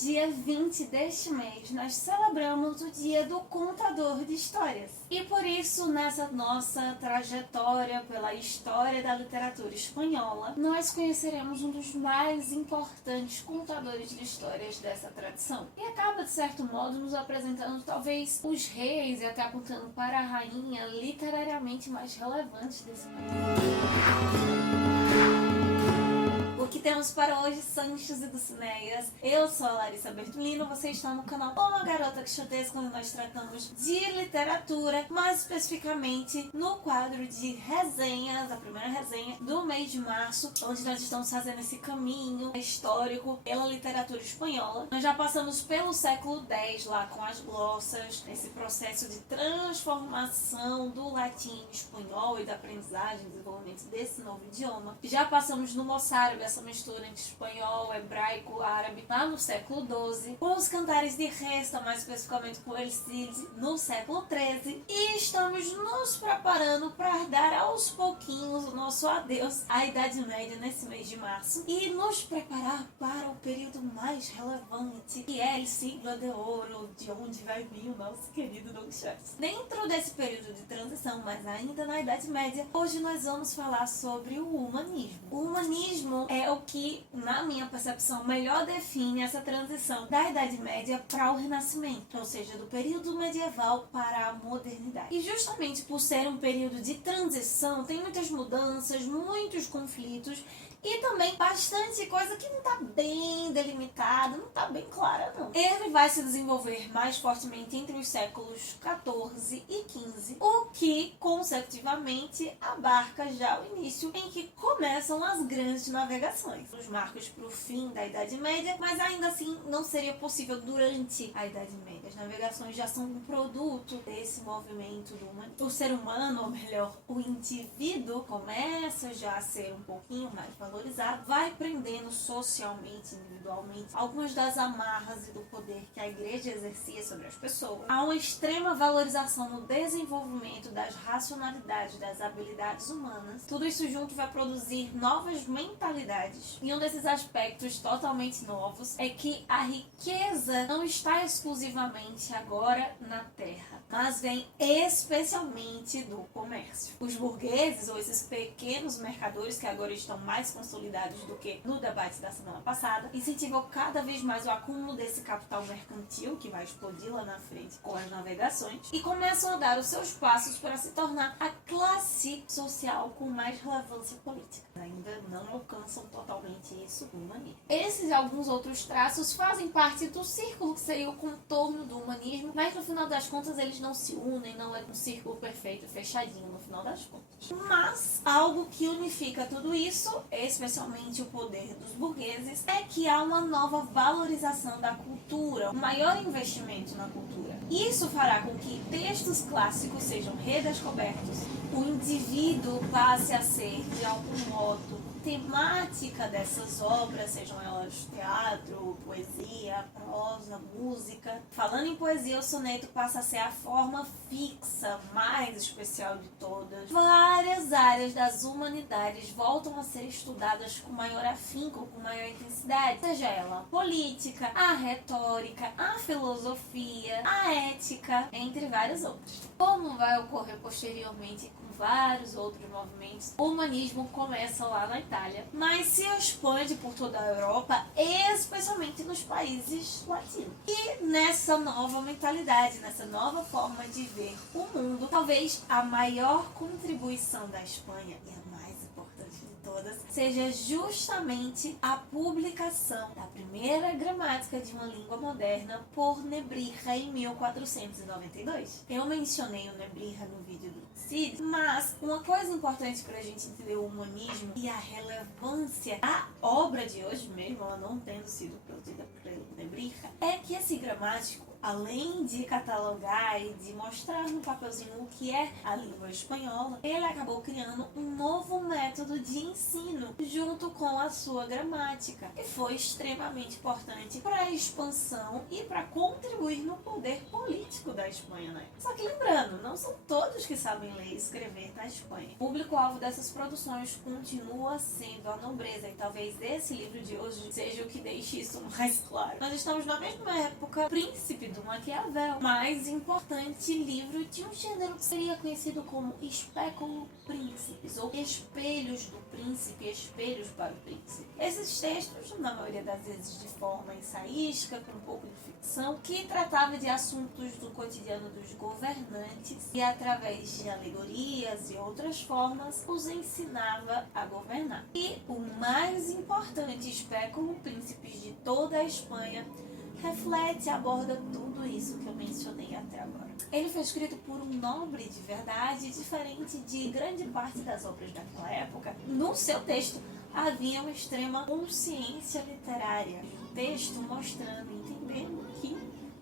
dia 20 deste mês, nós celebramos o Dia do Contador de Histórias. E por isso, nessa nossa trajetória pela história da literatura espanhola, nós conheceremos um dos mais importantes contadores de histórias dessa tradição. E acaba, de certo modo, nos apresentando talvez os reis e até apontando para a rainha literariamente mais relevante desse país. O que temos para hoje, Sanchos e Dulcineias? Eu sou a Larissa Bertolino, você está no canal Uma Garota Quixotesca, onde nós tratamos de literatura, mais especificamente no quadro de resenhas, a primeira resenha do mês de março, onde nós estamos fazendo esse caminho histórico pela literatura espanhola. Nós já passamos pelo século X lá com as glossas, esse processo de transformação do latim em espanhol e da aprendizagem, desenvolvimento desse novo idioma. Já passamos no Mossárabe, essa mistura entre espanhol, hebraico, árabe, lá no século XII, com os cantares de Gesta, mais especificamente com El Cid, no século XIII, e estamos nos preparando para dar aos pouquinhos o nosso adeus à Idade Média nesse mês de março e nos preparar para o período mais relevante, que é o Siglo de Ouro, de onde vai vir o nosso querido Don Quixote. Dentro desse período de transição, mas ainda na Idade Média, hoje nós vamos falar sobre o humanismo. O humanismo é o que, na minha percepção, melhor define essa transição da Idade Média para o Renascimento, ou seja, do período medieval para a modernidade. E justamente por ser um período de transição, tem muitas mudanças, muitos conflitos e também bastante coisa que não está bem delimitada, não está bem clara não. Ele vai se desenvolver mais fortemente entre os séculos XIV e XV, o que consecutivamente abarca já o início em que começam as grandes navegações. Os marcos para o fim da Idade Média, mas ainda assim não seria possível durante a Idade Média. As navegações já são um produto desse movimento do humanismo. O ser humano, ou melhor, o indivíduo, começa já a ser um pouquinho mais valorizado, vai prendendo socialmente, individualmente, algumas das amarras e do poder que a igreja exercia sobre as pessoas. Há uma extrema valorização no desenvolvimento das racionalidades, das habilidades humanas. Tudo isso junto vai produzir novas mentalidades. E um desses aspectos totalmente novos é que a riqueza não está exclusivamente agora na terra, mas vem especialmente do comércio. Os burgueses, ou esses pequenos mercadores que agora estão mais consolidados do que no debate da semana passada, incentivam cada vez mais o acúmulo desse capital mercantil que vai explodir lá na frente com as navegações e começam a dar os seus passos para se tornar a classe social com mais relevância política. Ainda não alcançam totalmente isso o humanismo. Esses e alguns outros traços fazem parte do círculo que seria o contorno do humanismo, mas no final das contas eles não se unem, não é um círculo perfeito, fechadinho no final das contas. Mas algo que unifica tudo isso, especialmente o poder dos burgueses, é que há uma nova valorização da cultura, um maior investimento na cultura. Isso fará com que textos clássicos sejam redescobertos, o indivíduo passe a ser, de algum modo, temática dessas obras, sejam elas teatro, poesia, prosa, música. Falando em poesia, o soneto passa a ser a forma fixa, mais especial de todas. Várias áreas das humanidades voltam a ser estudadas com maior afinco, com maior intensidade, seja ela a política, a retórica, a filosofia, a ética, entre várias outras. Como vai ocorrer posteriormente com vários outros movimentos, o humanismo começa lá na Itália, mas se expande por toda a Europa, especialmente nos países latinos. E nessa nova mentalidade, nessa nova forma de ver o mundo, talvez a maior contribuição da Espanha, e a mais importante de todas, seja justamente a publicação da primeira gramática de uma língua moderna por Nebrija em 1492. Eu mencionei o Nebrija no vídeo do Cid, mas uma coisa importante para a gente entender o humanismo e a relevância da obra de hoje mesmo, ela não tendo sido produzida por Nebrija, é que esse gramático além de catalogar e de mostrar no papelzinho o que é a língua espanhola, ele acabou criando um novo método de ensino junto com a sua gramática, e foi extremamente importante para a expansão e para contribuir no poder político da Espanha, né? Só que lembrando, não são todos que sabem ler e escrever na Espanha. O público-alvo dessas produções continua sendo a nobreza, e talvez esse livro de hoje seja o que deixe isso mais claro. Nós estamos na mesma época Príncipe do Maquiavel, mais importante livro de um gênero que seria conhecido como especulo príncipes, ou espelhos do príncipe, espelhos para o príncipe. Esses textos, na maioria das vezes de forma ensaística, com um pouco de ficção, que tratava de assuntos do cotidiano dos governantes e, através de alegorias e outras formas, os ensinava a governar. E o mais importante, especulo príncipes de toda a Espanha, reflete e aborda tudo isso que eu mencionei até agora. Ele foi escrito por um nobre de verdade, diferente de grande parte das obras daquela época. No seu texto havia uma extrema consciência literária, um texto mostrando, entendendo que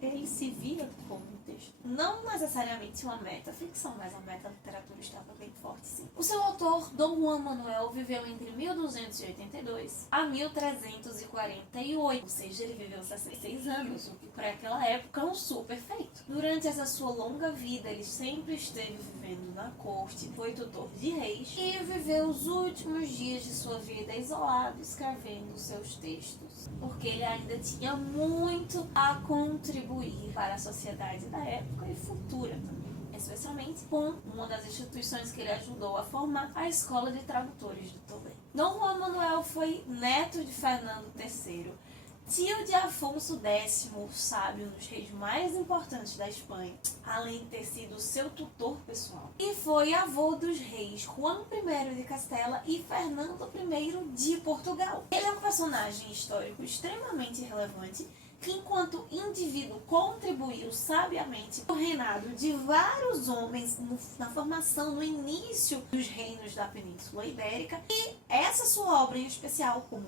ele se via como um texto. Não necessariamente uma metaficção, mas a metaliteratura estava bem forte, sim. O seu autor, Dom Juan Manuel, viveu entre 1282 a 1348, ou seja, ele viveu 66 anos, o que para aquela época é um super feito. Durante essa sua longa vida, ele sempre esteve vivendo na corte, foi tutor de reis e viveu os últimos dias de sua vida isolado, escrevendo seus textos, porque ele ainda tinha muito a contribuir para a sociedade da época e futura também, especialmente com uma das instituições que ele ajudou a formar, a Escola de Tradutores de Toledo. Dom Juan Manuel foi neto de Fernando III, tio de Afonso X, o sábio, um dos reis mais importantes da Espanha, além de ter sido seu tutor pessoal. E foi avô dos reis Juan I de Castela e Fernando I de Portugal. Ele é um personagem histórico extremamente relevante, que enquanto indivíduo contribuiu sabiamente no reinado de vários homens na formação, no início dos reinos da Península Ibérica, e essa sua obra em especial, como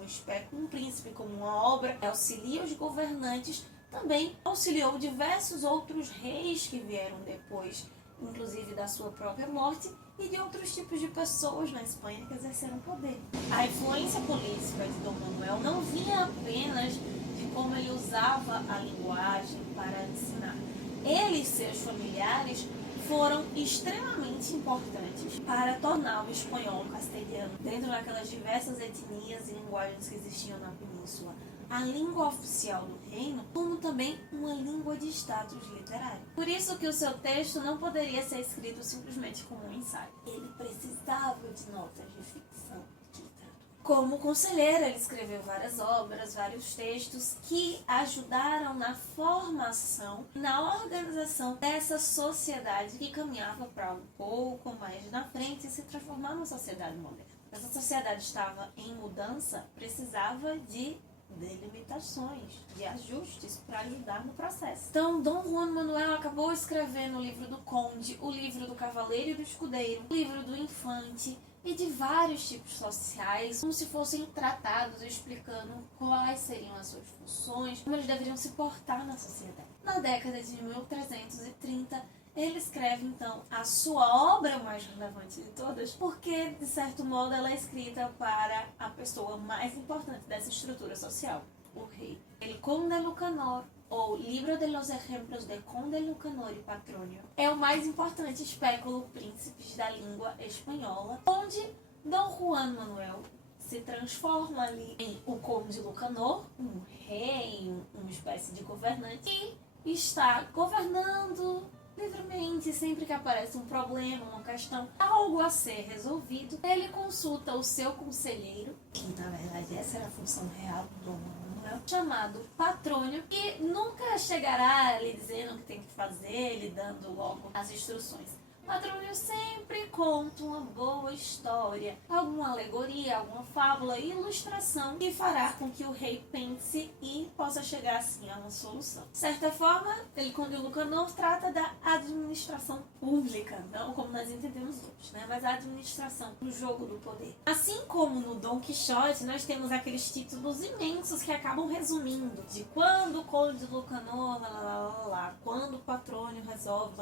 um príncipe, como uma obra que auxilia os governantes, também auxiliou diversos outros reis que vieram depois, inclusive da sua própria morte, e de outros tipos de pessoas na Espanha que exerceram poder. A influência política de Dom Manuel não vinha apenas de como ele usava a linguagem para ensinar. Ele e seus familiares foram extremamente importantes para tornar o espanhol castelhano, dentro daquelas diversas etnias e linguagens que existiam na península, a língua oficial do reino, como também uma língua de status literário. Por isso que o seu texto não poderia ser escrito simplesmente como um ensaio. Ele precisava de notas de ficção. Como conselheiro, ele escreveu várias obras, vários textos que ajudaram na formação, na organização dessa sociedade que caminhava para um pouco mais na frente e se transformar numa sociedade moderna. Essa sociedade estava em mudança, precisava de delimitações, de ajustes para ajudar no processo. Então, Dom Juan Manuel acabou escrevendo o livro do Conde, o livro do Cavaleiro e do Escudeiro, o livro do Infante, e de vários tipos sociais, como se fossem tratados explicando quais seriam as suas funções, como eles deveriam se portar na sociedade. Na década de 1330, ele escreve, então, a sua obra mais relevante de todas, porque, de certo modo, ela é escrita para a pessoa mais importante dessa estrutura social, o rei. El Conde Lucanor, ou Libro de los Ejemplos de Conde Lucanor y Patronio, é o mais importante especulo príncipes da língua espanhola, onde Dom Juan Manuel se transforma ali em o Conde Lucanor, um rei, uma espécie de governante, e está governando livremente. Sempre que aparece um problema, uma questão, algo a ser resolvido, ele consulta o seu conselheiro, que na verdade essa era a função real do Dom Manuel, chamado Patrônio, que nunca chegará lhe dizendo o que tem que fazer, lhe dando logo as instruções. Patrônio sempre conta uma boa história, alguma alegoria, alguma fábula, ilustração que fará com que o rei pense e possa chegar assim a uma solução. De certa forma, ele, Conde Lucanor, trata da administração pública, não como nós entendemos hoje, né? Mas a administração do jogo do poder. Assim como no Dom Quixote, nós temos aqueles títulos imensos que acabam resumindo de quando o Conde Lucanor, quando o Patrônio resolve,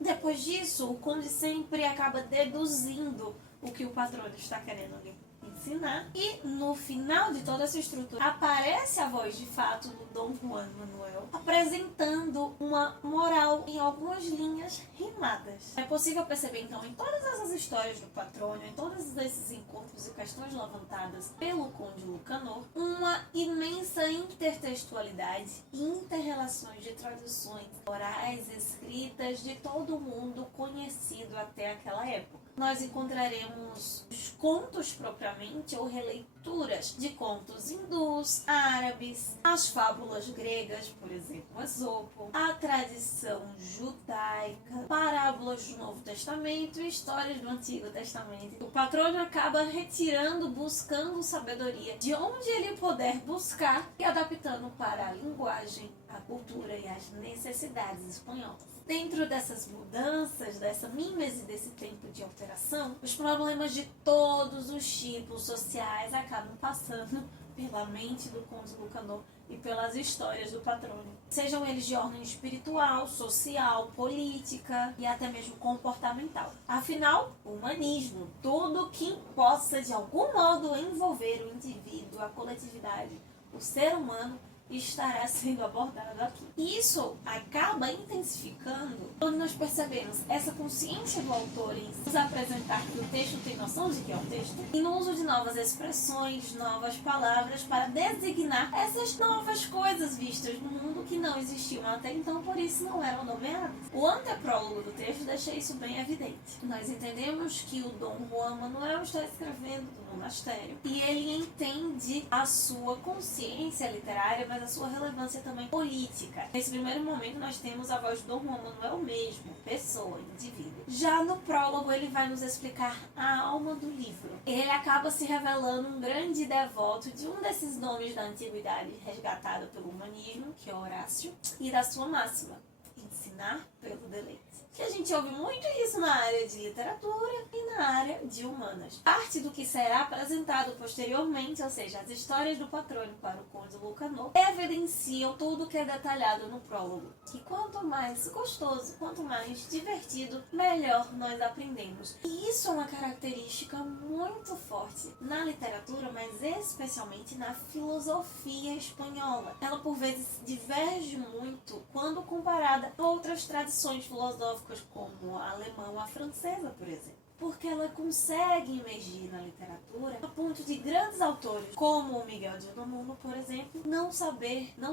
Depois disso, o Conde sempre acaba deduzindo o que o Patrônio está querendo ali ensinar. E no final de toda essa estrutura aparece a voz de fato do Dom Juan Manuel apresentando uma moral em algumas linhas rimadas. É possível perceber então em todas essas histórias do Patrônio, em todos esses encontros e questões levantadas pelo Conde Lucanor, uma imensa intertextualidade e interrelações de tradições orais, escritas de todo mundo conhecido até aquela época. Nós encontraremos os contos propriamente ou releituras de contos hindus, árabes, as fábulas gregas, por exemplo, Esopo, a tradição judaica, parábolas do Novo Testamento e histórias do Antigo Testamento. O Patrônio acaba retirando, buscando sabedoria de onde ele puder buscar e adaptando para a linguagem, a cultura e as necessidades espanholas. Dentro dessas mudanças, dessa mímese, desse tempo de alteração, os problemas de todos os tipos sociais acabam passando pela mente do Conde Lucanor e pelas histórias do Patrônio. Sejam eles de ordem espiritual, social, política e até mesmo comportamental. Afinal, o humanismo, tudo que possa de algum modo envolver o indivíduo, a coletividade, o ser humano, estará sendo abordado aqui. E isso acaba intensificando quando nós percebemos essa consciência do autor em nos apresentar que o texto tem noção de que é um texto e no uso de novas expressões, novas palavras para designar essas novas coisas vistas no mundo que não existiam até então, por isso não eram nomeadas. O anteprólogo do texto deixa isso bem evidente. Nós entendemos que o Dom Juan Manuel está escrevendo do monastério e ele entende a sua consciência literária, mas a sua relevância também política. Nesse primeiro momento nós temos a voz do Dom Juan Manuel mesmo, pessoa, indivíduo. Já no prólogo ele vai nos explicar a alma do livro. Ele acaba se revelando um grande devoto de um desses nomes da antiguidade resgatado pelo humanismo, que é Horácio, e da sua máxima, ensinar pelo deleite. Que a gente ouve muito isso na área de literatura e na área de humanas. Parte do que será apresentado posteriormente, ou seja, as histórias do Patrônio para o Conde Lucanor, evidenciam tudo que é detalhado no prólogo. E quanto mais gostoso, quanto mais divertido, melhor nós aprendemos. E isso é uma característica muito forte na literatura, mas especialmente na filosofia espanhola. Ela por vezes diverge muito quando comparada a outras tradições filosóficas como a alemã ou a francesa, por exemplo. Porque ela consegue emergir na literatura a ponto de grandes autores, como o Miguel de Unamuno, por exemplo, não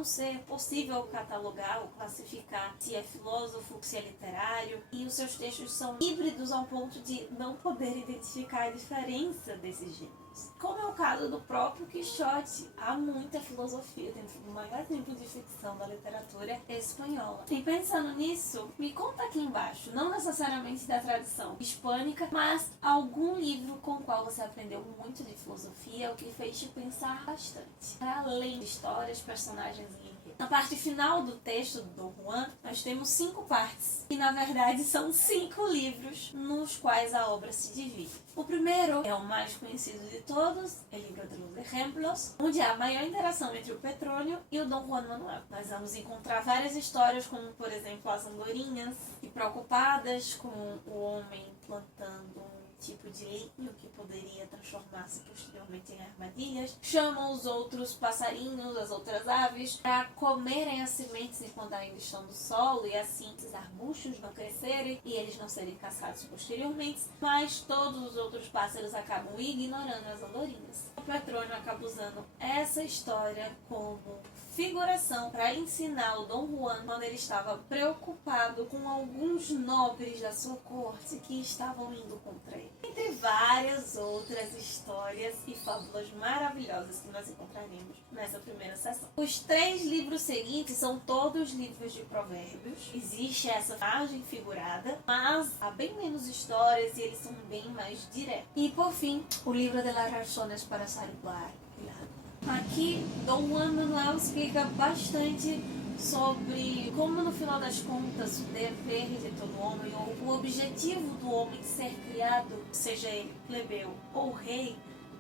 ser possível catalogar ou classificar se é filósofo, se é literário, e os seus textos são híbridos ao ponto de não poder identificar a diferença desses gêneros. Como é o caso do próprio Quixote, há muita filosofia dentro do maior exemplo de ficção da literatura espanhola. E pensando nisso, me conta aqui embaixo, não necessariamente da tradição hispânica, mas algum livro com o qual você aprendeu muito de filosofia, o que fez te pensar bastante, para além de histórias, personagens e enredo. Na parte final do texto do Dom Juan, nós temos 5 partes, e na verdade são 5 livros nos quais a obra se divide. O primeiro é o mais conhecido de todos, El Libro de los Ejemplos, onde há a maior interação entre o Petrônio e o Dom Juan Manuel. Nós vamos encontrar várias histórias, como por exemplo as andorinhas, e preocupadas com o homem plantando um tipo de linho que poderia transformar-se posteriormente em armadilhas, chamam os outros passarinhos, as outras aves, para comerem as sementes enquanto ainda estão no solo e assim esses arbustos não crescerem e eles não serem caçados posteriormente, mas todos os outros pássaros acabam ignorando as andorinhas. O Petrônio acaba usando essa história como figuração para ensinar o Dom Juan quando ele estava preocupado com alguns nobres da sua corte que estavam indo contra ele. Entre várias outras histórias e fábulas maravilhosas que nós encontraremos nessa primeira sessão. Os 3 livros seguintes são todos livros de provérbios. Existe essa imagem figurada, mas há bem menos histórias e eles são bem mais diretos. E por fim, o livro de las razones para salvar. Aqui, Dom Juan Manuel explica bastante sobre como, no final das contas, o dever de todo homem, ou o objetivo do homem ser criado, seja ele plebeu ou rei,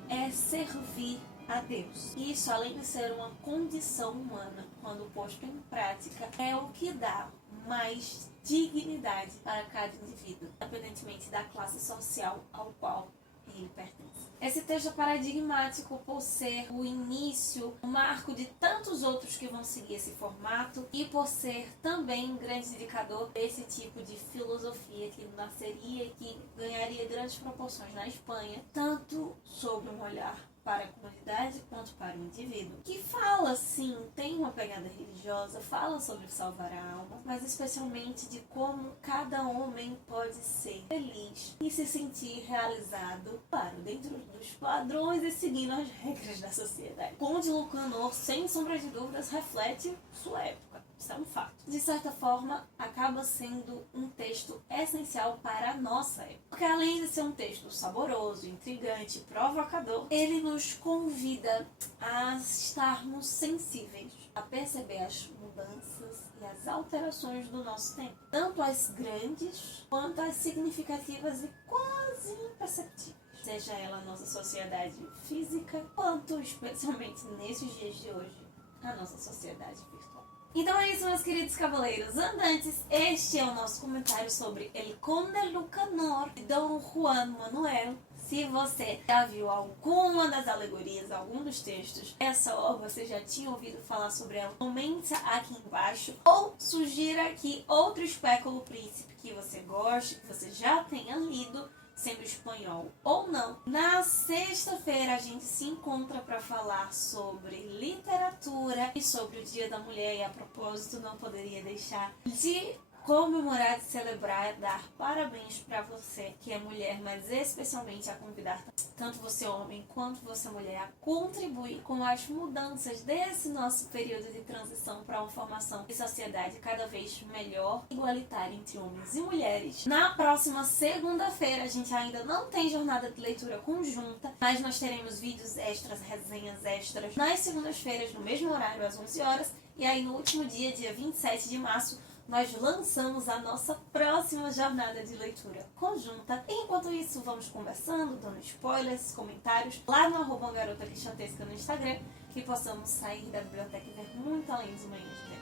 é servir a Deus. Isso, além de ser uma condição humana, quando posto em prática, é o que dá mais dignidade para cada indivíduo, independentemente da classe social ao qual ele pertence. Esse texto é paradigmático por ser o início, o marco de tantos outros que vão seguir esse formato e por ser também um grande indicador desse tipo de filosofia que nasceria e que ganharia grandes proporções na Espanha, tanto sobre um olhar para a comunidade quanto para o indivíduo, que fala, sim, tem uma pegada religiosa, fala sobre salvar a alma, mas especialmente de como cada homem pode ser feliz e se sentir realizado, claro, dentro dos padrões e seguindo as regras da sociedade. Conde Lucanor, sem sombra de dúvidas, reflete sua época. Isso é um fato. De certa forma, acaba sendo um texto essencial para a nossa época. Porque além de ser um texto saboroso, intrigante, provocador, ele nos convida a estarmos sensíveis, a perceber as mudanças e as alterações do nosso tempo. Tanto as grandes, quanto as significativas e quase imperceptíveis. Seja ela a nossa sociedade física, quanto, especialmente nesses dias de hoje, a nossa sociedade virtual. Então é isso, meus queridos cavaleiros andantes. Este é o nosso comentário sobre El Conde Lucanor, de Dom Juan Manuel. Se você já viu alguma das alegorias, algum dos textos, essa obra você já tinha ouvido falar sobre ela, comente aqui embaixo. Ou sugira aqui outro espéculo príncipe que você goste, que você já tenha lido, sendo espanhol ou não. Na sexta-feira a gente se encontra para falar sobre literatura e sobre o Dia da Mulher. E a propósito, não poderia deixar de comemorar, de celebrar, dar parabéns para você que é mulher, mas especialmente a convidar tanto você homem quanto você mulher a contribuir com as mudanças desse nosso período de transição para uma formação de sociedade cada vez melhor, igualitária entre homens e mulheres. Na próxima segunda-feira a gente ainda não tem jornada de leitura conjunta, mas nós teremos vídeos extras, resenhas extras nas segundas-feiras no mesmo horário às 11 horas, e aí no último dia 27 de março, nós lançamos a nossa próxima jornada de leitura conjunta. Enquanto isso, vamos conversando, dando spoilers, comentários lá no @garota quixotesca no Instagram, que possamos sair da biblioteca e ver muito além dos manhãs de